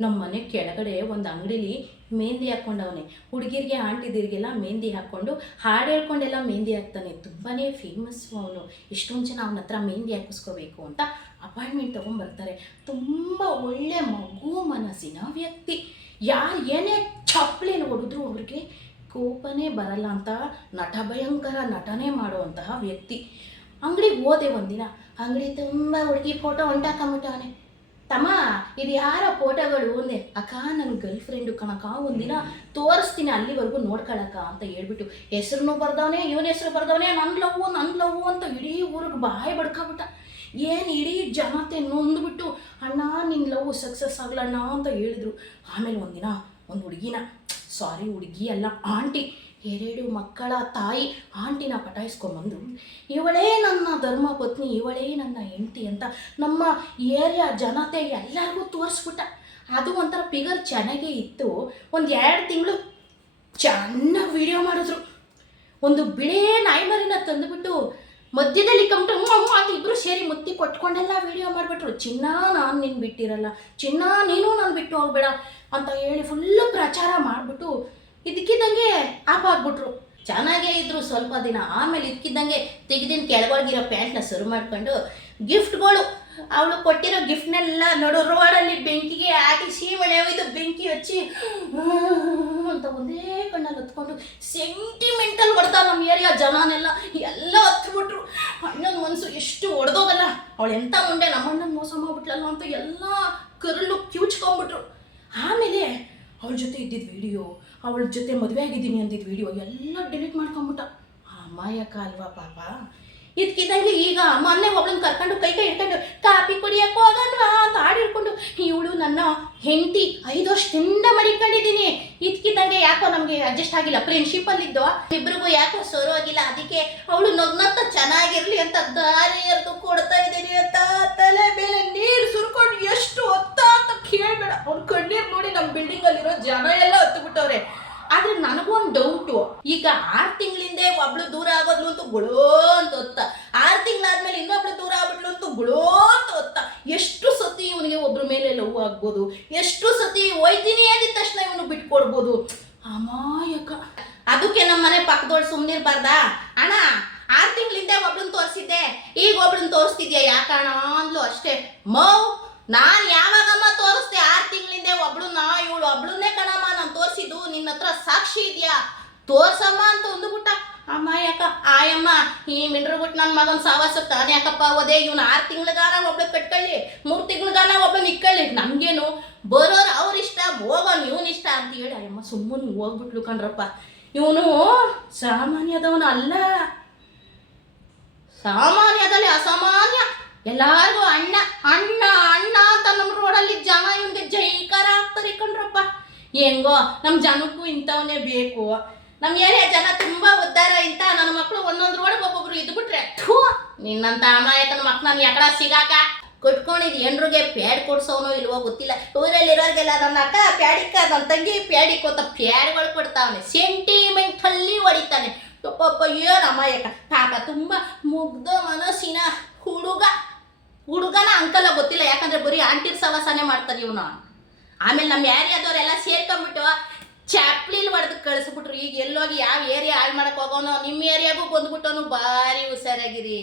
ನಮ್ಮ ಮನೆ ಕೆಳಗಡೆ ಒಂದು ಅಂಗಡಿಲಿ ಮೆಹಂದಿ ಹಾಕ್ಕೊಂಡವನೆ. ಹುಡುಗಿರಿಗೆ ಆಂಟಿದಿರಿಗೆಲ್ಲ ಮೆಹಂದಿ ಹಾಕ್ಕೊಂಡು ಹಾಡು ಹೇಳ್ಕೊಂಡೆಲ್ಲ ಮೆಹಂದಿ ಹಾಕ್ತಾನೆ. ತುಂಬಾ ಫೇಮಸ್ಸು ಅವನು. ಎಷ್ಟೊಂದು ಜನ ಅವನ ಹತ್ರ ಮೆಹಂದಿ ಹಾಕಿಸ್ಕೋಬೇಕು ಅಂತ ಅಪಾಯಿಂಟ್ಮೆಂಟ್ ತೊಗೊಂಬರ್ತಾರೆ. ತುಂಬ ಒಳ್ಳೆ ಮಗು ಮನಸ್ಸಿನ ವ್ಯಕ್ತಿ. ಯಾರು ಏನೇ ಚಪ್ಪಲಿನ ಹೊಡೆದ್ರು ಅವ್ರಿಗೆ ಕೋಪನೇ ಬರಲ್ಲ ಅಂತ ನಟ ಭಯಂಕರ ನಟನೆ ಮಾಡುವಂತಹ ವ್ಯಕ್ತಿ. ಅಂಗಡಿಗೆ ಹೋದೆ ಒಂದಿನ, ಅಂಗಡಿ ತುಂಬ ಹುಡುಗಿ ಫೋಟೋ ಹೊಂಟಾಕೊಂಬಿಟ್ಟವನೆ. ತಮ್ಮ ಇದು ಯಾರ ಫೋಟೋಗಳು ಅಂದೆ. ಅಕ್ಕ ನನ್ನ ಗರ್ಲ್ ಫ್ರೆಂಡು ಕಣಕ್ಕ, ಒಂದಿನ ತೋರಿಸ್ತೀನಿ ಅಲ್ಲಿವರೆಗೂ ನೋಡ್ಕೊಳಕ್ಕ ಅಂತ ಹೇಳ್ಬಿಟ್ಟು ಹೆಸ್ರನ್ನೂ ಬರ್ದವನೇ, ಇವನ ಹೆಸ್ರು ಬರ್ದವನೇ, ನನ್ನ ಲವ್ವು ಅಂತ ಇಡೀ ಊರಿಗೆ ಬಾಯಿ ಬಡ್ಕೊಬಿಟ್ಟ. ಏನು ಇಡೀ ಜನತೆ ನೊಂದ್ಬಿಟ್ಟು ಅಣ್ಣ ನಿನ್ನ ಲವ್ ಸಕ್ಸಸ್ ಆಗಲಣ್ಣ ಅಂತ ಹೇಳಿದ್ರು. ಆಮೇಲೆ ಒಂದಿನ ಒಂದು ಹುಡುಗಿನ, ಸಾರಿ ಹುಡುಗಿ ಅಲ್ಲ ಆಂಟಿ, 2 ಮಕ್ಕಳ ತಾಯಿ ಆಂಟಿನ ಪಟಾಯಿಸ್ಕೊಂಬಂದು ಇವಳೇ ನನ್ನ ಧರ್ಮ ಪತ್ನಿ, ಇವಳೇ ನನ್ನ ಹೆಂಡತಿ ಅಂತ ನಮ್ಮ ಏರಿಯಾ ಜನತೆ ಎಲ್ಲರಿಗೂ ತೋರಿಸ್ಬಿಟ್ಟ. ಅದು ಒಂಥರ ಫಿಗರ್ ಚೆನ್ನಾಗೇ ಇತ್ತು. ಒಂದು 2 ತಿಂಗಳು ಚೆನ್ನಾಗಿ ವಿಡಿಯೋ ಮಾಡಿದ್ರು. ಒಂದು ಬಿಳೇ ನಾಯಿಮರಿನ ತಂದುಬಿಟ್ಟು ಮಧ್ಯದಲ್ಲಿ ಕಂಬಿಟ್ಟು ಅಂತ ಇಬ್ಬರು ಸೇರಿ ಮುತ್ತಿ ಕೊಟ್ಕೊಂಡೆಲ್ಲ ವಿಡಿಯೋ ಮಾಡಿಬಿಟ್ರು. ಚಿನ್ನ ನಾನು ನಿನ್ನ ಬಿಟ್ಟಿರಲ್ಲ, ಚಿನ್ನ ನೀನು ನಾನು ಬಿಟ್ಟು ಹೋಗ್ಬೇಡ ಅಂತ ಹೇಳಿ ಫುಲ್ಲು ಪ್ರಚಾರ ಮಾಡಿಬಿಟ್ಟು ಇದಕ್ಕಿದ್ದಂಗೆ ಆಫ್ ಆಗ್ಬಿಟ್ರು. ಚೆನ್ನಾಗೇ ಇದ್ರು ಸ್ವಲ್ಪ ದಿನ. ಆಮೇಲೆ ಇದಕ್ಕಿದ್ದಂಗೆ ತೆಗೆದಿನ ಕೆಳಗೊಳಗಿರೋ ಪ್ಯಾಂಟ್ನ ಸರು ಮಾಡ್ಕೊಂಡು ಗಿಫ್ಟ್ಗಳು, ಅವಳು ಕೊಟ್ಟಿರೋ ಗಿಫ್ಟ್ನೆಲ್ಲ ನೋಡು ರೋಡಲ್ಲಿ ಬೆಂಕಿಗೆ ಹಾಕಿ ಸೀಮಳೆ ಒಯ್ದು ಬೆಂಕಿ ಹಚ್ಚಿ ಅಂತ ಒಂದೇ ಕಣ್ಣಲ್ಲಿ ಹೊತ್ಕೊಂಡು ಸೆಂಟಿಮೆಂಟಲ್ ಹೊಡೆದ ನಮ್ಮ ಏರಿಯಾ ಜನನೆಲ್ಲ ಎಲ್ಲ ಹತ್ಬಿಟ್ರು. ಅಣ್ಣನ ಮನಸ್ಸು ಎಷ್ಟು ಹೊಡೆದೋಗಲ್ಲ, ಅವಳು ಎಂಥ ಮುಂಡೆ ನಮ್ಮಣ್ಣನ ಮೋಸ ಮಾಡ್ಬಿಟ್ಲಲ್ಲ ಅಂತ ಎಲ್ಲ ಕರಳು ಕಿವುಚ್ಕೊಂಡ್ಬಿಟ್ರು. ಆಮೇಲೆ ಅವಳ ಜೊತೆ ಇದ್ದಿದ್ದ ವಿಡಿಯೋ, ಅವಳ ಜೊತೆ ಮದುವೆ ಆಗಿದ್ದೀನಿ ಅಂದಿದ್ದ ವಿಡಿಯೋ ಎಲ್ಲ ಡಿಲೀಟ್ ಮಾಡ್ಕೊಂಬಿಟ್ಟ. ಅಮಾಯಕ ಅಲ್ವಾ ಪಾಪ. ಇದಕ್ಕಿದ್ದಂಗೆ ಈಗ ಮೊನ್ನೆ ಒಬ್ಳನ್ನ ಕರ್ಕೊಂಡು ಕೈ ಹಿಡ್ಕೊಂಡು ಕಾಪಿ ಕುಡಿಯಕ್ಕೆ ಹೋಗಲ್ವಾ ಅಂತ ಹಾಡು ಹಿಡ್ಕೊಂಡು ಇವಳು ನನ್ನ ಹೆಂಡತಿ 5 ವರ್ಷದಿಂದ ಮಡಿಕೊಂಡಿದ್ದೀನಿ. ಇದಕ್ಕಿದ್ದಂಗೆ ಯಾಕೋ ನಮಗೆ ಅಡ್ಜಸ್ಟ್ ಆಗಿಲ್ಲ, ಫ್ರೆಂಡ್ಶಿಪ್ಪಲ್ಲಿದ್ದೋ ಇಬ್ರಿಗೂ ಯಾಕೋ ಸೋರು ಆಗಿಲ್ಲ, ಅದಕ್ಕೆ ಅವಳು ನಗ್ನತ್ತ ಚೆನ್ನಾಗಿರ್ಲಿ ಅಂತ ದಾರಿ ಎರೆದು ಕೊಡ್ತಾ ಇದ್ದೀನಿ ಅಂತ ತಲೆ ಮೇಲೆ ನೀರು ಸುರ್ಕೊಂಡು ಎಷ್ಟು ಹೊತ್ತ ಅಂತ ಕೇಳಬೇಡ. ಅವ್ನ ಕಣ್ಣೀರು ನೋಡಿ ನಮ್ಮ ಬಿಲ್ಡಿಂಗಲ್ಲಿರೋ ಜನ ಎಲ್ಲ ಹತ್ತುಬಿಟ್ಟವ್ರೆ. ಆದರೆ ನನಗೊಂದು ಡೌಟು, ಈಗ 6 ತಿಂಗಳಿಂದೆ ಒಬ್ಳು ದೂರ ಆಗೋದ್ಲು ಅಂತೂ ಗುಳೋ ಅಂತ ಹೊತ್ತ, 6 ತಿಂಗಳಾದ್ಮೇಲೆ ಇನ್ನೊಬ್ಳು ದೂರ ಆಗ್ಬಿಟ್ಲು ಅಂತೂ ಗುಳೋ ಅಂತ ಹೊತ್ತ. ಎಷ್ಟು ಸತಿ ಇವನಿಗೆ ಒಬ್ರ ಮೇಲೆ ಲವ್ ಆಗ್ಬೋದು, ಎಷ್ಟು ಸತಿ ಹೋಯ್ತೀನಿ ಆಗಿದ ತಕ್ಷಣ ಇವನು ಬಿಟ್ಕೊಡ್ಬೋದು. ಅಮಾಯಕ. ಅದಕ್ಕೆ ನಮ್ಮ ಮನೆ ಪಕ್ಕದೋಳು ಸುಮ್ಮನಿರ್ಬಾರ್ದಾ, ಅಣ್ಣ 6 ತಿಂಗಳಿಂದ ಒಬ್ಳನ್ನ ತೋರಿಸಿದ್ದೆ, ಈಗ ಒಬ್ಳನ್ನ ತೋರಿಸ್ತಿದ್ಯಾ ಯಾಕಣ್ಣ ಅಂದ್ಲು ಅಷ್ಟೇ. ನಾನು ಯಾವಾಗಮ್ಮ ತೋರಿಸ್ದೆ 6 ತಿಂಗಳಿಂದ ಒಬ್ಳನ್ನ, ಇವಳು ಒಬ್ಳನ್ನೇ ಕಣಮ್ಮ ನಾನು ತೋರಿಸಿದ್ದು, ನಿನ್ನ ಹತ್ರ ಸಾಕ್ಷಿ ಇದೆಯಾ ತೋರ್ಸಮ್ಮ ಅಂತ ಅಂದುಬಿಟ್ಟ. ಅಮ್ಮಾಯಕ್ಕ ಆಯಮ್ಮ ಈ ಮಿಂಡ್ರುಬಿಟ್ಟು ನನ್ನ ಮಗನ ಸಾವಾಸಕ್ಕೆ ತಾನೇ ಯಾಕಪ್ಪ ಹೋದೆ, ಇವನು 6 ತಿಂಗಳಿಗಾನ ಒಬ್ಳು ಕಟ್ಕೊಳ್ಳಿ, 3 ತಿಂಗಳಿಗಾನ ಒಬ್ಳನ್ನ ಇಟ್ಕೊಳ್ಳಿ, ನಮಗೇನು ಬರೋರು ಅವ್ರಿಷ್ಟ ಹೋಗೋನು ಇವನಿಷ್ಟ ಅಂತ ಹೇಳಿ ಆಯಮ್ಮ ಸುಮ್ಮನೆ ಹೋಗ್ಬಿಟ್ಲು ಕಣ್ರಪ್ಪ. ಇವನು ಸಾಮಾನ್ಯದವನು ಅಲ್ಲ, ಸಾಮಾನ್ಯದಲ್ಲಿ ಅಸಾಮಾನ್ಯ. ಎಲ್ಲಾರ್ಗೂ ಅಣ್ಣ ಅಣ್ಣ ಅಣ್ಣ ಅಂತ ನಮ್ಮ ರೋಡಲ್ಲಿ ಜನ ಇವನಿಗೆ ಜೈಕಾರ ಆಗ್ತಾರೆ ಕಣ್ರಪ್ಪ. ಹೆಂಗೋ ನಮ್ಮ ಜನಕ್ಕೂ ಇಂಥವನ್ನೇ ಬೇಕು. ನಮ್ಮ ಏರಿಯಾ ಜನ ತುಂಬ ಉದ್ದಾರ. ಇಂಥ ನನ್ನ ಮಕ್ಕಳು ಒಂದೊಂದು ರೋಡಿಗೆ ಒಬ್ಬೊಬ್ರು ಇದ್ಬಿಟ್ರೆ ನಿನ್ನಂತ ಅಮಾಯಕನ ಮಕ್ಕಳು ನಾನು ಯಾಕಡ ಸಿಗಾಕ ಕಟ್ಕೊಂಡಿದ್ದು ಹೆಣ್ರಿಗೆ ಪ್ಯಾಡ್ ಕೊಡ್ಸೋನೋ ಇಲ್ವೋ ಗೊತ್ತಿಲ್ಲ. ಊರಲ್ಲಿರೋರಿಗೆಲ್ಲ ನನ್ನ ಅಕ್ಕ ಪ್ಯಾಡಿಕ್ಕ, ನನ್ನ ತಂಗಿ ಪ್ಯಾಡಿಕ್ ಅಂತ ಪ್ಯಾಡ್ಗಳು ಕೊಡ್ತಾವನೆ, ಸೆಂಟಿಮೆಂಟಲ್ಲಿ ಹೊಡಿತಾನೆ. ಪಾಪ ಏನು ಅಮಾಯಕ ಪಾಪ. ತುಂಬ ಮುಗ್ಧ ಮನಸ್ಸಿನ ಹುಡುಗನ ಅಂಕಲ ಗೊತ್ತಿಲ್ಲ, ಯಾಕಂದ್ರೆ ಬರೀ ಆಂಟಿರ್ ಸವಾಸನೆ ಮಾಡ್ತಾನೆ ಇವನು. ಆಮೇಲೆ ನಮ್ಮ ಏರಿಯಾದವರೆಲ್ಲ ಸೇರ್ಕೊಂಡ್ಬಿಟ್ಟು ಚಾಪ್ಲಿಲ್ ಹೊಡೆದು ಕಳಿಸ್ಬಿಟ್ರು. ಈಗ ಎಲ್ಲೋಗಿ ಯಾವ ಏರಿಯಾ ಹಾಳು ಮಾಡಕ್ಕೆ ಹೋಗೋನೋ ನಿಮ್ಮ ಏರಿಯಾಗೂ ಬಂದ್ಬಿಟ್ಟವನು. ಭಾರಿ ಹುಷಾರಾಗಿರಿ.